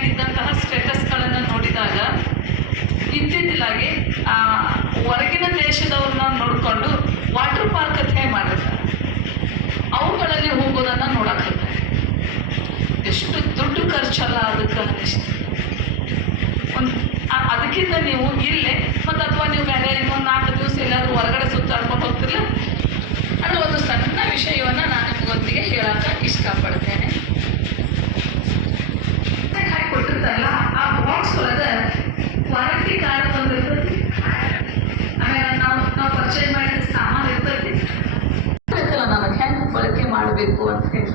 ಮೇಲಿದ್ದಂತಹ ಸ್ಟೇಟಸ್ಗಳನ್ನು ನೋಡಿದಾಗ ಇತ್ತಿತ್ತಲಾಗಿ ಹೊರಗಿನ ದೇಶದವ್ರನ್ನ ನೋಡಿಕೊಂಡು ವಾಟರ್ ಪಾರ್ಕ್ ಅಂತ ಮಾಡಿರ್ತಾರೆ, ಅವುಗಳಲ್ಲಿ ಹೋಗೋದನ್ನು ನೋಡಕತ್ತೆ. ಎಷ್ಟು ದುಡ್ಡು ಖರ್ಚಲ್ಲ ಅದಕ್ಕೆ ಅನ್ನಿಸ್ತು. ಅದಕ್ಕಿಂತ ನೀವು ಇಲ್ಲೇ ಮತ್ತು ಅಥವಾ ನೀವು ಬೇರೆ ಇನ್ನೊಂದು 4 ದಿವಸ ಎಲ್ಲಾದರೂ ಹೊರಗಡೆ ಸುತ್ತಾಡ್ಕೊಂಡು ಹೋಗ್ತಿರಲ್ಲ, ಅದು ಒಂದು ಸಣ್ಣ ವಿಷಯವನ್ನು ನಾನು ನಿಮಗೊಂದಿಗೆ ಹೇಳೋಕ್ಕೆ ಇಷ್ಟಪಡ್ತೇನೆ. ಹಾಕಿ ಕೊಟ್ಟಿರ್ತಾರಲ್ಲ, ಆ ಬಾಕ್ಸ್ ಒಳಗೆ ವಾರಂಟಿ ಕಾರ್ಡ್ ಬಂದಿರ್ತೈತಿ, ಆಮೇಲೆ ನಾವು ಪರ್ಚೇಸ್ ಮಾಡಿದ ಸಾಮಾನು ಇರ್ತೈತಿ, ನಮಗೆ ಹೆಂಗೆ ಬಳಕೆ ಮಾಡಬೇಕು ಅಂತ ಹೇಳಿ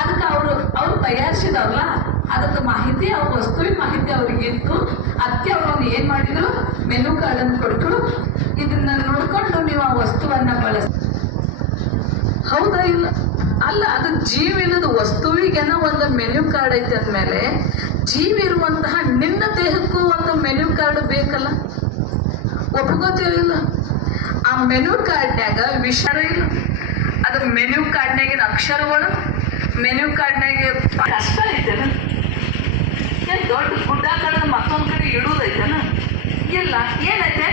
ಅದಕ್ಕೆ ಅವ್ರು ತಯಾರಿಸಿದವಲ್ಲ, ಅದಕ್ಕೆ ಮಾಹಿತಿ, ಅವ್ರ ವಸ್ತುವಿನ ಮಾಹಿತಿ ಅವ್ರಿಗಿತ್ತು. ಅದಕ್ಕೆ ಅವ್ರನ್ನ ಏನು ಮಾಡಿದ್ರು, ಮೆನು ಕಾರ್ಡನ್ನು ಕೊಟ್ಟರು, ಇದನ್ನು ನೋಡಿಕೊಂಡು ನೀವು ಆ ವಸ್ತುವನ್ನು ಬಳಸಿ. ಹೌದಾ ಇಲ್ಲ? ಅಲ್ಲ, ಅದು ಜೀವಿಲ್ಲದ ವಸ್ತುವಿಗೆನ ಒಂದು ಮೆನು ಕಾರ್ಡ್ ಐತೆ ಅಂದಮೇಲೆ ಜೀವಿ ಇರುವಂತಹ ನಿನ್ನ ದೇಹಕ್ಕೂ ಒಂದು ಮೆನು ಕಾರ್ಡ್ ಬೇಕಲ್ಲ, ಒಪ್ಕೋತೀವಿಲ್ಲ? ಆ ಮೆನು ಕಾರ್ಡ್ನ್ಯಾಗ ವಿಷಯ ಇಲ್ಲ, ಅದು ಮೆನು ಕಾರ್ಡ್ನಾಗಿನ ಅಕ್ಷರಗಳು, ಮೆನು ಕಾರ್ಡ್ನಾಗೆ ಕಷ್ಟ ಐತೆನ? ಏನು ದೊಡ್ಡ ಗುಡ್ಡ ಕಡೆ ಮತ್ತೊಂದು ಕಡೆ ಇಡೋದೈತೆನ? ಇಲ್ಲ, ಏನೈತೆ?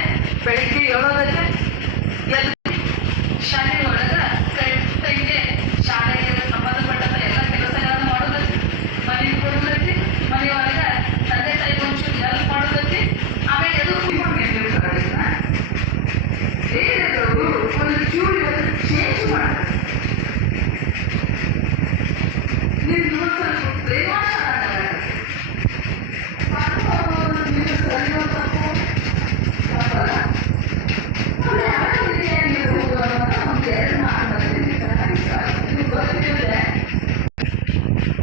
ಬೆಳಿಗ್ಗೆ ಹೇಳೋದೈತೆ, ಶಾಲೆ ಒಳಗೆ ಕೈಗೆ ಶಾಲೆಗೆ ಸಂಬಂಧಪಟ್ಟಂಥ ಎಲ್ಲ ಕೆಲಸಗಳನ್ನು ಮಾಡೋದೈತಿ, ಮನೆಗೆ ಕೊಡೋದೈತಿ, ಮನೆಯೊಳಗೆ ತಂದೆ ತಾಯಿಗೆ ಒಂಚೂರು ಹೆಲ್ಪ್ ಮಾಡೋದೈತಿ. ಆಮೇಲೆ ಅದು ಬೇರೆದವರು ಒಂದು ಚೂರು ಚೇಂಜ್ ಮಾಡ್ತಾರೆ.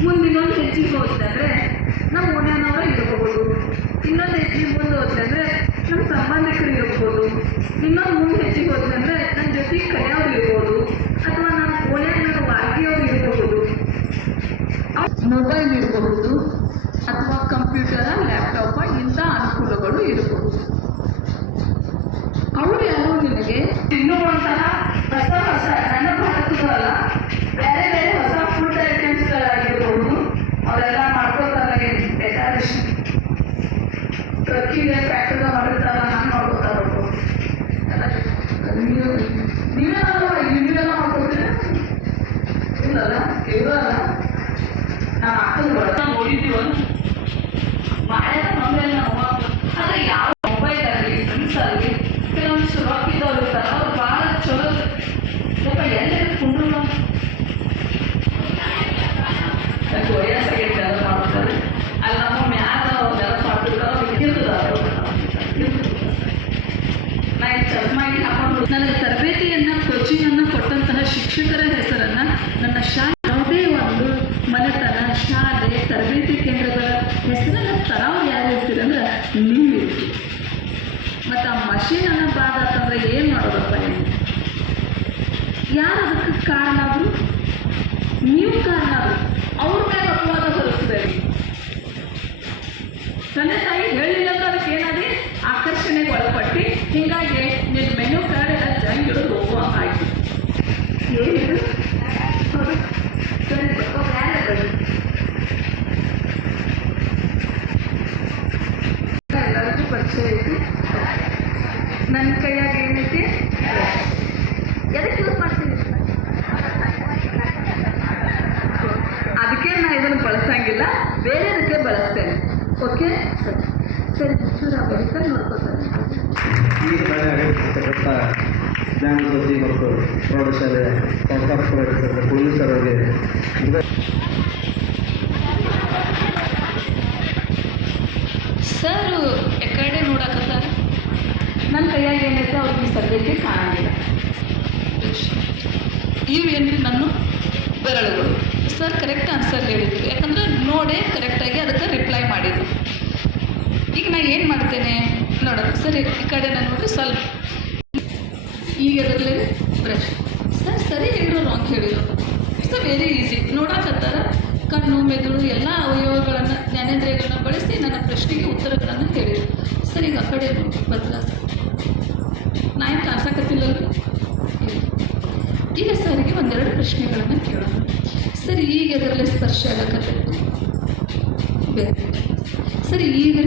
ಮುಂದಿನೊಂದು ಹೆಜ್ಜೆಗೆ ಹೋದ್ರೆ ನಮ್ಮ ಓಣ್ಯಾನವರ ಇರಬಹುದು, ಇನ್ನೊಂದು ಹೆಜ್ಜೆಗೆ ಮುಂದೆ ಹೋದ್ರೆ ನಮ್ಮ ಸಂಬಂಧಿಕರು ಇರಬಹುದು, ಇನ್ನೊಂದು ಮುಂದೆ ಹೆಜ್ಜೆಗೆ ಹೋದ್ರೆ ನನ್ನ ಜೊತೆ ಕಲಿಯೋರು ಇರ್ಬೋದು, ಅಥವಾ ನಮ್ಮ ಓಣ್ಯಾನ ವಾರ್ಗಿಯವ್ರು ಇರಬಹುದು, ಮೊಬೈಲ್ ಇರಬಹುದು, ಅಥವಾ ಕಂಪ್ಯೂಟರ, ಲ್ಯಾಪ್ಟಾಪ, ಇಂಥ ಅನುಕೂಲಗಳು ಇರಬಹುದು. ಅವರು ಯಾರು ನಿನಗೆ ಇನ್ನೂ ಒಂಥರ ಹೊಸ ಹೊಸ ನನ್ನ ಭಾರತದಲ್ಲ ಬೇರೆ ಬೇರೆ ಹೊಸ ಫುಡ್ ಐಟಮ್ಸ್ಗಳಾಗಿರ್ಬೋದು, ಅವರೆಲ್ಲ ಮಾಡ್ಕೋತಾರೆ. ಡೆಕಾರೇಷನ್ ಟ್ರಕ್ಕಿಗೆ ಫ್ಯಾಕ್ಟ್ರಿಗ ಮಾಡಿರ್ತಾರ, ನಾನು ಮಾಡ್ಕೋತಾ ಹೋಗ್ಬೋದು. ನೀವೆಲ್ಲ ಮಾಡ್ಕೊತೀರ? ಇಲ್ಲಲ್ಲ, ಇರಲ್ಲ. ನಾವು ಅಕ್ಕನ ನೋಡಿದ್ದೀವಲ್ಲ, ಮಾಡ್ಯಾರ ಮೊಬೈಲ್ ನಾವು. ಆದರೆ ಯಾವ ಮೊಬೈಲ್ ಆಗಲಿ, ಫ್ರೆಂಡ್ಸ್ ಆಗಲಿ, ಕೆಲವೊಂದು ರೊಕ್ಕಿದ್ದವ್ರು ಇರ್ತಾರೆ, ಅವ್ರು ಭಾಳ ಚಲೋ ಸ್ವಲ್ಪ ಎಲ್ಲರೂ ಕುಂಡ್ರು ವಯಸ್ಸಾಗೈತೆ ಎಲ್ಲ ಮಾಡ್ತಾರೆ. ಅಲ್ಲಿ ನಮ್ಮ ಮ್ಯಾಲ ಅವ್ರೆಲ್ಲ ಮಾಡ್ತಿರ್ತಾರೆ, ಅವ್ರಿಗೆ ಇರ್ತದೆ. ನಾ ಈ ಚಸ್ಮಾಗಿ ಹಾಕೊಂಡು ನನಗೆ ತರಬೇತಿಯನ್ನು, ಕೋಚಿಂಗನ್ನು ಕೊಟ್ಟಂತಹ ಶಿಕ್ಷಕರ ಹೆಸರನ್ನು ನನ್ನ ಯಾವುದೇ ಒಂದು ಮನೆತನ, ಶಾಲೆ, ತರಬೇತಿ ಕೇಂದ್ರಗಳ ಹೆಸರನ್ನು ತರಾವ್ರು ಯಾರು ಇರ್ತೀರಂದ್ರೆ ನೀವು ಇರ್ತೀವಿ. ಮತ್ತು ಆ ಮಷೀನನ್ನು ಬಾದ ಅಂತಂದ್ರೆ ಏನು ಮಾಡೋದಪ್ಪ? ಯಾರು ಅದಕ್ಕೆ ಕಾರಣ ಆದರು? ನೀವು ಕಾರಣ ಆದರು. ಅವ್ರ ಮೇಲೆ ಅಪವಾದ ಹೊರಿಸಿದೇವೆ. ತಂದೆ ತಾಯಿ ಹೇಳಿಲ್ಲ ಅಂದ್ರೆ ಅದಕ್ಕೆ ಏನಾದ್ರೆ ಆಕರ್ಷಣೆಗೆ ಒಳಪಟ್ಟು, ಹೀಗಾಗಿ ನಿನ್ನ ಮೆನು ಕಾರ್ಡ್ ಎಲ್ಲ ಜಂಗಿಡೋದು ಹೋಗುವ ಆಯ್ತು. ಏನಿದು ಸರಿ ಎಲ್ಲರಿಗೂ ಪರಿಚಯ ಐತಿ. ನನ್ನ ಕೈಯಾಗ ಏನೈತಿ, ಎದಕ್ಕೆ ಯೂಸ್ ಮಾಡ್ತೀನಿ? ಅದಕ್ಕೆ ನಾನು ಇದನ್ನು ಬಳಸಂಗಿಲ್ಲ, ಬೇರೆದಕ್ಕೆ ಬಳಸ್ತೇನೆ. ಓಕೆ, ಸರಿ ಚೂರ ವೆಹಿಕಲ್ ನೋಡ್ಕೋತಾರೆ. ಈಗ ಬೇರೆ ಆಗಿರ್ತಕ್ಕಂಥ ಜ್ಞಾನಜ್ಯೋತಿ ಮತ್ತು ಪ್ರೌಢಶಾಲೆ ಸಂಸ್ಥಾಪಕರಾಗಿರ್ತಕ್ಕಂಥ ಪೊಲೀಸರಿಗೆ ಸರ್ ಎಕಡೆ ನೋಡಕತ್ತಾರ. ನನ್ನ ಕೈಯಾಗ ಏನೈತೆ ಅವ್ರಿಗೆ ಸದ್ಯಕ್ಕೆ ಕಾಣಂಗಿಲ್ಲ. ಇವೇನ್ರಿ ನನ್ನ ಬೆರಳುಗಳು. ಸರ್ ಕರೆಕ್ಟ್ ಆನ್ಸರ್ ಹೇಳಿದ್ರು, ಯಾಕಂದ್ರೆ ನೋಡೇ ಕರೆಕ್ಟಾಗಿ ಅದಕ್ಕೆ ರಿಪ್ಲೈ ಮಾಡಿದ್ರು. ಈಗ ನಾನು ಏನು ಮಾಡ್ತೇನೆ ನೋಡೋದು, ಸರಿ ಈ ಕಡೆ ನಾನು ನೋಡಿ ಸ್ವಲ್ಪ ಈಗ ಅದರಲ್ಲಿ ಬ್ರಷ್. ಸರ್ ಸರಿ ಹೇಳಿದ್ರು, ರಾಂಗ್ ಹೇಳಿದ್ರು. It's very easy. ನೋಡಕತ್ತಾರ ಕಣ್ಣು, ಮೆದುಳು ಎಲ್ಲ ಅವಯವಗಳನ್ನು, ಜ್ಞಾನೇಂದ್ರಿಯಗಳನ್ನ ಬಳಸಿ ನನ್ನ ಪ್ರಶ್ನೆಗೆ ಉತ್ತರಗಳನ್ನು ಹೇಳಿದರು. ಸರ್ ಈಗ ಆ ಕಡೆ ಬದಲಾಸ ನಾ ಏನು ಕಾಣಿಸಕತ್ತಿಲ್ಲಲ್ರಿ. ಈಗ ಸರಿಗೆ ಒಂದೆರಡು ಪ್ರಶ್ನೆಗಳನ್ನು ಕೇಳೋಣ. ಸರಿ ಈಗ ಅದರಲ್ಲಿ ಸ್ಪರ್ಶ ಆಗಕತ್ತೈತಿ, ಬೇರೆ. ಸರಿ ಈಗ